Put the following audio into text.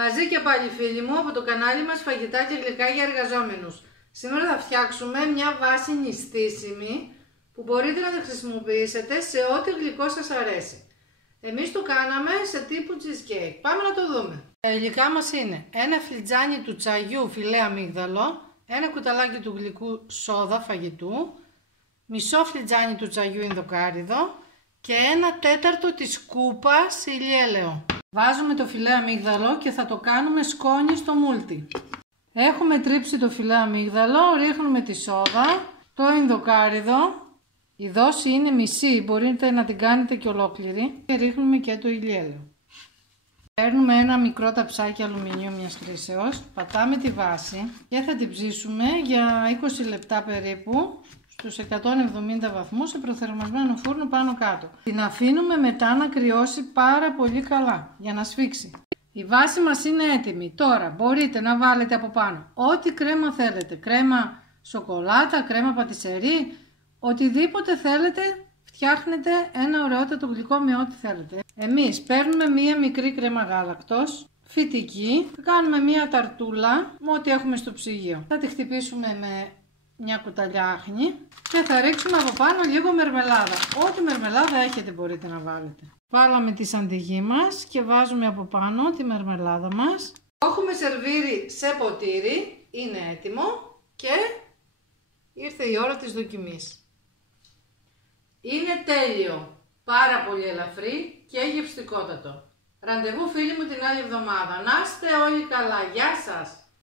Μαζί και πάλι φίλοι μου από το κανάλι μας Φαγητά και Γλυκά για Εργαζόμενους. Σήμερα θα φτιάξουμε μια βάση νηστίσιμη που μπορείτε να τη χρησιμοποιήσετε σε ό,τι γλυκό σας αρέσει. Εμείς το κάναμε σε τύπου cheesecake. Πάμε να το δούμε. Τα υλικά μας είναι ένα φλιτζάνι του τσαγιού φιλέ αμύγδαλο, ένα κουταλάκι του γλυκού σόδα φαγητού, μισό φλιτζάνι του τσαγιού ινδοκάριδο και 1/4 της κούπας ηλιέλαιο. Βάζουμε το φιλέ αμύγδαλο και θα το κάνουμε σκόνη στο μούλτι. Έχουμε τρίψει το φιλέ αμύγδαλο, ρίχνουμε τη σόδα, το ινδοκάριδο. Η δόση είναι μισή, μπορείτε να την κάνετε και ολόκληρη. Και ρίχνουμε και το ηλιέλαιο. Παίρνουμε ένα μικρό ταψάκι αλουμινίου μιας χρήσεως, πατάμε τη βάση και θα την ψήσουμε για 20 λεπτά περίπου στους 170 βαθμούς σε προθερμασμένο φούρνο πάνω κάτω. Την αφήνουμε μετά να κρυώσει πάρα πολύ καλά για να σφίξει. Η βάση μας είναι έτοιμη. Τώρα μπορείτε να βάλετε από πάνω ό,τι κρέμα θέλετε. Κρέμα σοκολάτα, κρέμα πατισερί, οτιδήποτε θέλετε. Φτιάχνετε ένα ωραιότατο γλυκό με ό,τι θέλετε. Εμείς παίρνουμε μία μικρή κρέμα γάλακτος, φυτική, θα κάνουμε μία ταρτούλα με ό,τι έχουμε στο ψυγείο. Θα τη χτυπήσουμε με μια κουταλιά άχνη και θα ρίξουμε από πάνω λίγο μερμελάδα. Ό,τι μερμελάδα έχετε μπορείτε να βάλετε. Βάλαμε τη σαντιγί μας και βάζουμε από πάνω τη μερμελάδα μας. Το έχουμε σερβίρει σε ποτήρι, είναι έτοιμο και ήρθε η ώρα της δοκιμής. Είναι τέλειο, πάρα πολύ ελαφρύ και γευστικότατο. Ραντεβού φίλοι μου την άλλη εβδομάδα. Να είστε όλοι καλά, γεια σας!